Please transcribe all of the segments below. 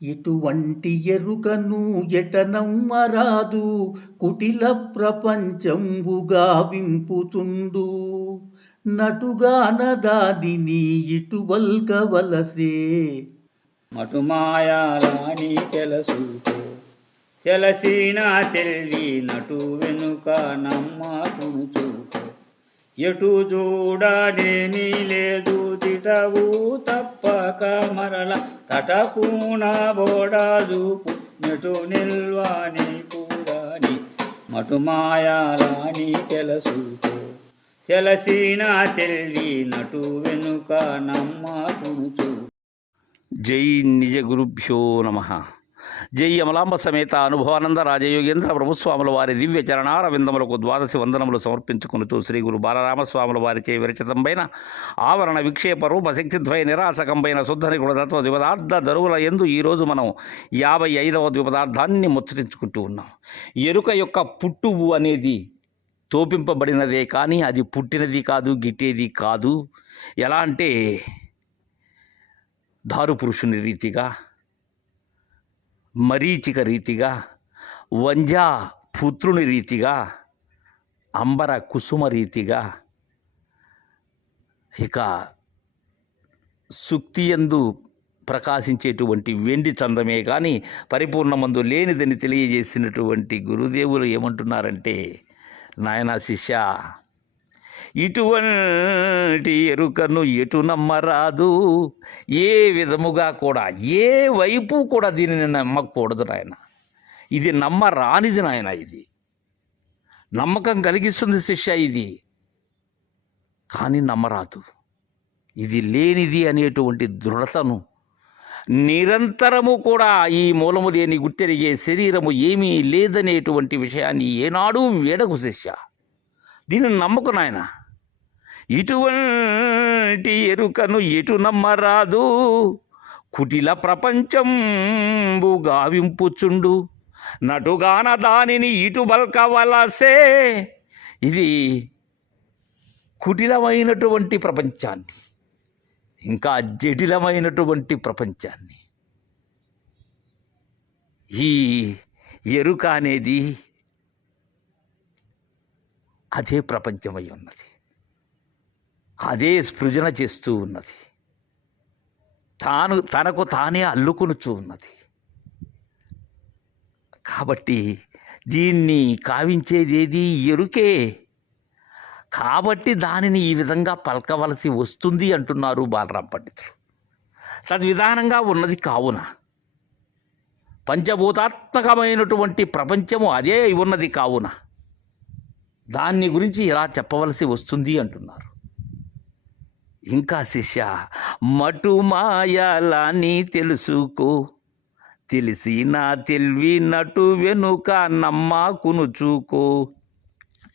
ఇటువంటి ఎరుకను ఎటనమ్మరాదు కుటిల ప్రపంచంబుగా వింపుచుండు నటుగానదాదిని ఇటువల్కవలసే మటుమాయాలని తెలుసుకో తెలసిన తెల్వి నటు వెనుక నమ్మకును చూకో. ఎటు చూడనేమీ లేదు తిటవు తప్పక మరల తటకూన బోడాజూపు నటు నిల్వాని కూడాని మటుమాయాలని తెలుసుకో తెలసిన తెల్వి నటు వెనుక నమ్మకును చూపు జై నిజ గురుభ్యో నమ. జై అమలాంబ సమేత అనుభవానంద రాజయోగేంద్ర ప్రభుస్వాముల వారి దివ్య చరణారవిందములకు ద్వాదశి వందనములు సమర్పించుకునుతూ శ్రీ గురు బాలరామస్వాముల వారిచే విరచితంపైన ఆవరణ విక్షేప రూపశక్తిద్వయ నిరాశకంపైన శుద్ధ నిగుణ ద్విపదార్థ దరువుల ఎందు ఈరోజు మనం యాభై ఐదవ ద్విపదార్థాన్ని ముచ్చరించుకుంటూ ఉన్నాం. ఎరుక యొక్క పుట్టువు అనేది తోపింపబడినదే కానీ అది పుట్టినది కాదు గిట్టేది కాదు. ఎలా అంటే దారు పురుషుని రీతిగా మరీచిక రీతిగా వంజా పుత్రుని రీతిగా అంబర కుసుమ రీతిగా ఇక సుక్తియందు ప్రకాశించేటువంటి వెండి చందమే కానీ పరిపూర్ణమందు లేనిదని తెలియజేసినటువంటి గురుదేవులు ఏమంటున్నారంటే నాయనా శిష్య ఇటువంటి ఎరుకను ఎటు నమ్మరాదు? ఏ విధముగా కూడా ఏ వైపు కూడా దీనిని నమ్మకూడదు నాయన. ఇది నమ్మరానిది నాయన ఇది. నమ్మకం కలిగిస్తుంది శిష్య ఇది. కానీ నమ్మరాదు. ఇది లేనిది అనేటువంటి దృఢతను నిరంతరము కూడా ఈ మూలము లేని గుర్తెరిగే శరీరము ఏమీ లేదనేటువంటి విషయాన్ని ఏనాడు వేడకు శిష్య. దీనిని నమ్మకు నాయనా. ఇటువంటి ఎరుకను ఎటు నమ్మరాదు? కుటిల ప్రపంచంబు గావింపుచుండు. నటుగాన దానిని ఇటు బల్కవలసే. ఇది కుటిలమైనటువంటి ప్రపంచాన్ని ఇంకా జటిలమైనటువంటి ప్రపంచాన్ని. ఈ ఎరుక అనేది అదే ప్రపంచమై ఉన్నది. అదే స్పృజన చేస్తూ ఉన్నది. తాను తనకు తానే అల్లుకొనుచూ ఉన్నది. కాబట్టి దీన్ని కావించేదేది ఎరుకే. కాబట్టి దానిని ఈ విధంగా పలకవలసి వస్తుంది అంటున్నారు బాలరాం పండితులు. తద్విధానంగా ఉన్నది కావున. పంచభూతాత్మకమైనటువంటి ప్రపంచము అదే ఉన్నది కావున. దాన్ని గురించి ఇలా చెప్పవలసి వస్తుంది అంటున్నారు. ఇంకా శిష్య మటు మాయాలని తెలుసుకో. తెలిసి నా తెలివి నటు వెనుక నమ్మాకును చూకో.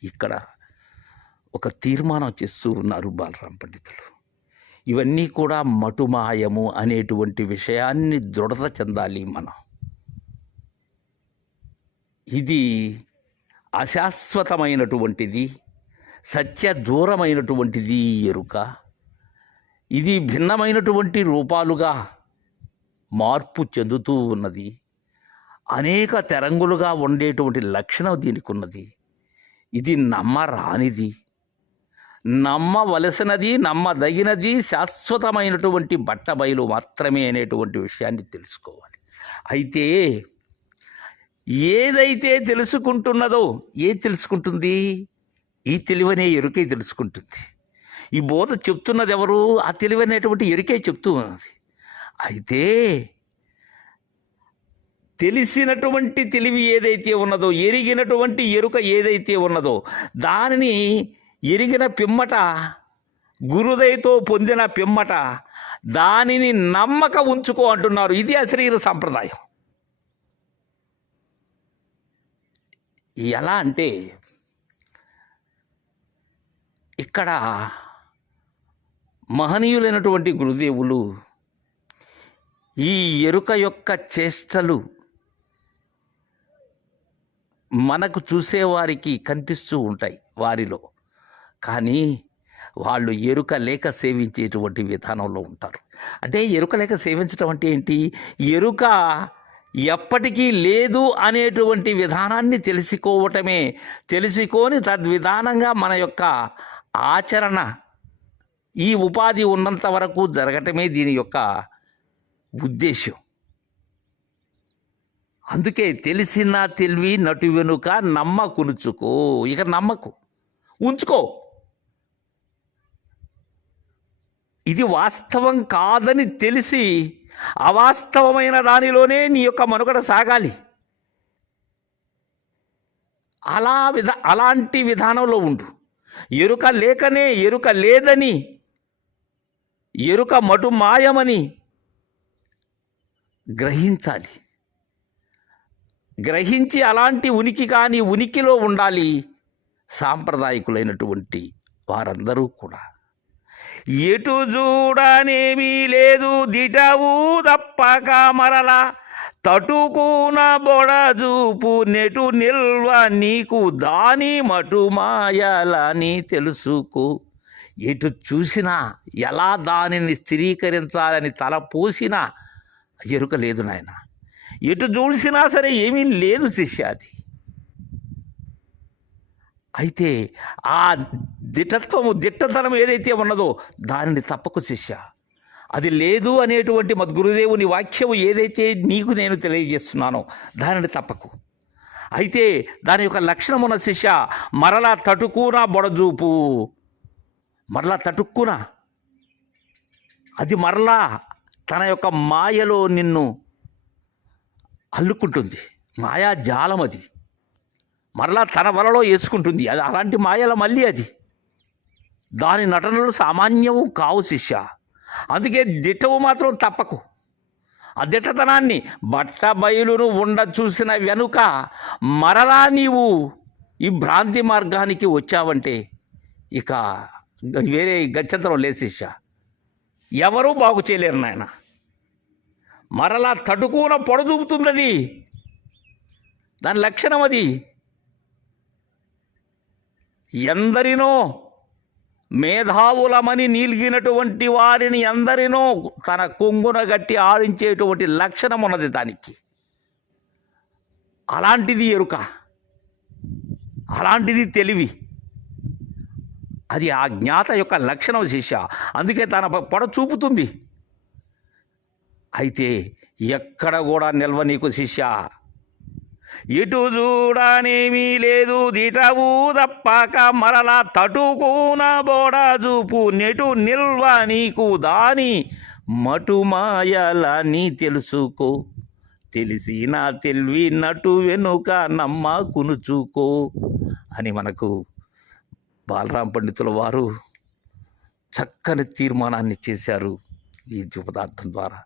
ఇక్కడ ఒక తీర్మానం చేస్తూ ఉన్నారు బాలరామ పండితులు. ఇవన్నీ కూడా మటుమాయము అనేటువంటి విషయాన్ని దృఢత చెందాలి మనం. ఇది అశాశ్వతమైనటువంటిది సత్య దూరమైనటువంటిది ఎరుక. ఇది భిన్నమైనటువంటి రూపాలుగా మార్పు చెందుతూ ఉన్నది. అనేక తెరంగులుగా ఉండేటువంటి లక్షణం దీనికి ఉన్నది ఇది నమ్మరానిది. నమ్మవలసినది నమ్మదగినది శాశ్వతమైనటువంటి బట్ట బయలు మాత్రమే అనేటువంటి విషయాన్ని తెలుసుకోవాలి. అయితే ఏదైతే తెలుసుకుంటున్నదో ఏ తెలుసుకుంటుంది? ఈ తెలివనే ఎరుకే తెలుసుకుంటుంది. ఈ బోధ చెప్తున్నది ఎవరు ఆ తెలివనేటువంటి ఎరుకే చెప్తూ ఉన్నది అయితే తెలిసినటువంటి తెలివి ఏదైతే ఉన్నదో ఎరిగినటువంటి ఎరుక ఏదైతే ఉన్నదో దానిని ఎరిగిన పిమ్మట గురుదయతో పొందిన పిమ్మట దానిని నమ్మక ఉంచుకో అంటున్నారు. ఇది అశరీర సాంప్రదాయం. ఎలా అంటే ఇక్కడ మహనీయులైనటువంటి గురుదేవులు ఈ ఎరుక యొక్క చేష్టలు మనకు చూసేవారికి కనిపిస్తూ ఉంటాయి వారిలో. కానీ వాళ్ళు ఎరుక లేక సేవించేటువంటి విధానంలో ఉంటారు. అంటే ఎరుక లేక సేవించడం అంటే ఏంటి? ఎరుక ఎప్పటికీ లేదు అనేటువంటి విధానాన్ని తెలుసుకోవటమే. తెలుసుకొని తద్విధానంగా మన యొక్క ఆచరణ ఈ ఉపాధి ఉన్నంత వరకు జరగటమే దీని యొక్క ఉద్దేశం అందుకే తెలిసిన తెలివి నటు వెనుక నమ్మకునుచుకో ఇక నమ్మకు. ఉంచుకో. ఇది వాస్తవం కాదని తెలిసి అవాస్తవమైన దానిలోనే నీ యొక్క మనుగడ సాగాలి. అలా విధ అలాంటి విధానంలో ఉండు. ఎరుక లేకనే ఎరుక లేదని ఎరుక మటు మాయమని గ్రహించాలి. గ్రహించి అలాంటి ఉనికి కానీ ఉనికిలో ఉండాలి సాంప్రదాయకులైనటువంటి వారందరూ కూడా. ఎటు చూడనేమీ లేదు దిటవు తప్పక మరల తటుకున బొడజూపు నెటు నిల్వ నీకు దాని మటు మాయాలని తెలుసుకో. ఎటు చూసినా ఎలా దానిని స్థిరీకరించాలని తల పోసినా ఎరుక లేదు నాయన. ఎటు చూసినా సరే ఏమీ లేదు శిష్య అది అయితే ఆ దిట్టత్వము దిట్టతనం ఏదైతే ఉన్నదో దానిని తప్పకు శిష్య. అది లేదు అనేటువంటి మద్గురుదేవుని వాక్యము ఏదైతే నీకు నేను తెలియజేస్తున్నానో దానిని తప్పకు. అయితే దాని యొక్క లక్షణమున్న శిష్య మరలా తటుకున బొడజూపు మరలా తటుక్కున. అది మరలా తన యొక్క మాయలో నిన్ను అల్లుకుంటుంది. మాయా జాలం అది. మరలా తన వలలో వేసుకుంటుంది అది అలాంటి మాయల మళ్ళీ అది. దాని నటనలు సామాన్యము కావు శిష్య. అందుకే దిట్టవు మాత్రం తప్పకు. ఆ దిట్టతనాన్ని బట్ట బయలును ఉండ చూసిన వెనుక మరలా నీవు ఈ భ్రాంతి మార్గానికి వచ్చావంటే ఇక వేరే గత్యంతరం లేదు శిష్య. ఎవరూ బాగు చేయలేరు నాయన. మరలా తటుకున పొడదూపుతుంది అది దాని లక్షణం అది. ఎందరినో మేధావులమని నీలిగినటువంటి వారిని ఎందరినో తన కొంగున గట్టి ఆడించేటువంటి లక్షణం ఉన్నది దానికి. అలాంటిది ఎరుక. అలాంటిది తెలివి. అది ఆ జ్ఞాత యొక్క లక్షణం శిష్య. అందుకే తన పొడ చూపుతుంది. అయితే ఎక్కడ కూడా నిల్వ నీకు శిష్య. ఇటు చూడనేమీ లేదు దిటవు తప్పక మరలా తటుకున బోడ చూపు. నెటు నిల్వ నీకు దాని మటుమాయలని తెలుసుకో. తెలిసిన తెలివి నటు వెనుక నమ్మ కునుచుకో అని మనకు బాలరాం పండితుల వారు చక్కని తీర్మానాన్ని చేశారు ఈ ద్విపదార్థం ద్వారా.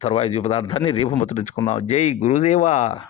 తర్వాత ద్విపదార్థాన్ని రేపు ముద్రించుకుందాం. జై గురుదేవా!